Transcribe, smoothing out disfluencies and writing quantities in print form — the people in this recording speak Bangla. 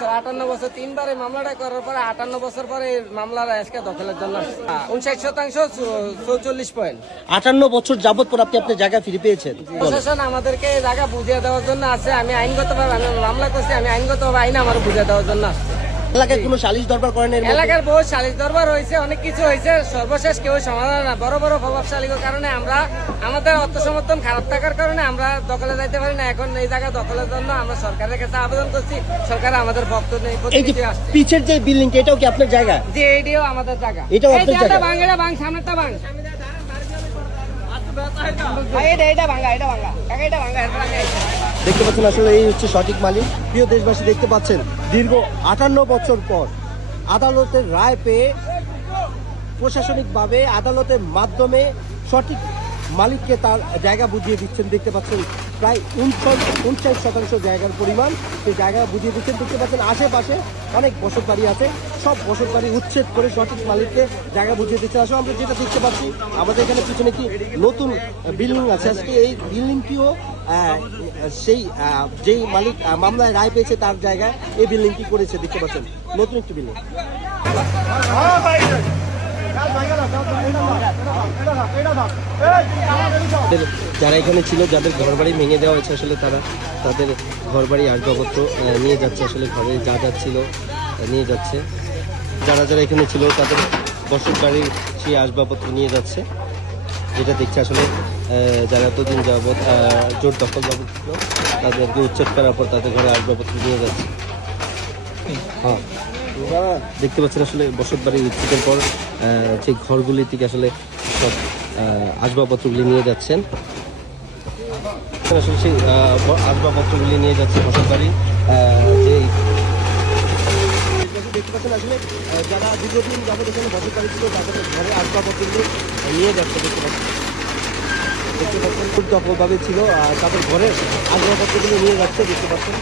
58 বছর 3বারে মামলাটা করার পরে 58 বছর পরে মামলার আজকে দখলের জন্য 59% 44 পয়েন্ট। 58 বছর যাবত পর আপনি আপনার জায়গা ফিরে পেয়েছেন। প্রশাসন আমাদেরকে এই জায়গা বুঝিয়ে দেওয়ার জন্য আছে। আমি আইনগতভাবে আমি মামলা করছি, আমি আইনগতভাবে আইন আমার বুঝিয়ে দেওয়ার জন্য আসছে। এলাকায় কোনো সালিশ দরবার করেন? এলাকার বহু সালিশ দরবার হয়েছে, অনেক কিছু হয়েছে, সর্বশেষ কেউ সমাধান না। বড় বড় প্রভাবশালীর কারণে আমরা আমাদের অর্থ সমর্থন খারাপ থাকার কারণে আমরা দখলে যাইতে পারি না। এখন এই জায়গা দখলের জন্য আমরা সরকারের কাছে আবেদন করছি, সরকার আমাদের বক্তব্য নেই। এই যে পিছের যে বিল্ডিংটা এটাও কি আপনার জায়গা? যে এইটাও আমাদের জায়গা। এটাও আপনার জায়গা? এটা ভাঙ, সামনেরটা ভাঙ। এটা ভাঙা, এটা ভাঙা, এটা ভাঙা। দেখতে পাচ্ছেন আসলে এই হচ্ছে সঠিক মালিক। প্রিয় দেশবাসী দেখতে পাচ্ছেন দীর্ঘ 58 বছর পর আদালতের রায় পেয়ে প্রশাসনিকভাবে আদালতের মাধ্যমে সঠিক মালিককে তার জায়গা বুঝিয়ে দিচ্ছেন। দেখতে পাচ্ছেন প্রায় 59% জায়গার পরিমাণ সেই জায়গা বুঝিয়ে দিচ্ছেন। দেখতে পাচ্ছেন আশেপাশে অনেক বসত বাড়ি আছে, সব বসত বাড়ি উচ্ছেদ করে সঠিক মালিককে জায়গা বুঝিয়ে দিচ্ছেন। আসলে আমরা যেটা দেখতে পাচ্ছি আমাদের এখানে পিছনে কি নতুন বিল্ডিং আছে, আজকে এই বিল্ডিংটিও সেই যেই মালিক মামলায় রায় পেয়েছে তার জায়গায় এই বিল্ডিংটি করেছে। দেখতে পাচ্ছেন নতুন একটি বিল্ডিং। যারা এখানে ছিল, যাদের ঘরবাড়ি ভেঙে দেওয়া হয়েছে, আসলে তারা তাদের ঘরবাড়ি আসবাবপত্র নিয়ে যাচ্ছে। আসলে ঘরে যা যা ছিল নিয়ে যাচ্ছে। যারা যারা এখানে ছিল তাদের বসত বাড়ির সেই আসবাবপত্র নিয়ে যাচ্ছে। যেটা দেখছে আসলে যারা এতদিন যাবৎ জোর দখল যাবৎ ছিল তাদেরকে উচ্ছেদ করার পর তাদের ঘরে আসবাবপত্র নিয়ে যাচ্ছে। হ্যাঁ, দেখতে পাচ্ছেন আসলে বসত বাড়ি উচ্ছেদের পর যে ঘরগুলি থেকে আসলে সব আসবাবপত্রগুলি নিয়ে যাচ্ছেন। আসলে সেই আসবাবপত্রগুলি নিয়ে যাচ্ছে বসত বাড়ি। যে দেখতে পাচ্ছেন আসলে যারা দীর্ঘদিন যাবত এখানে বসত বাড়ি ছিল তাদের ঘরে আসবাবপত্রগুলি নিয়ে যাচ্ছে। দেখতে পাচ্ছেন দখলভাবে ছিল তাদের ঘরের আসবাবপত্রগুলি নিয়ে যাচ্ছে। দেখতে পাচ্ছেন।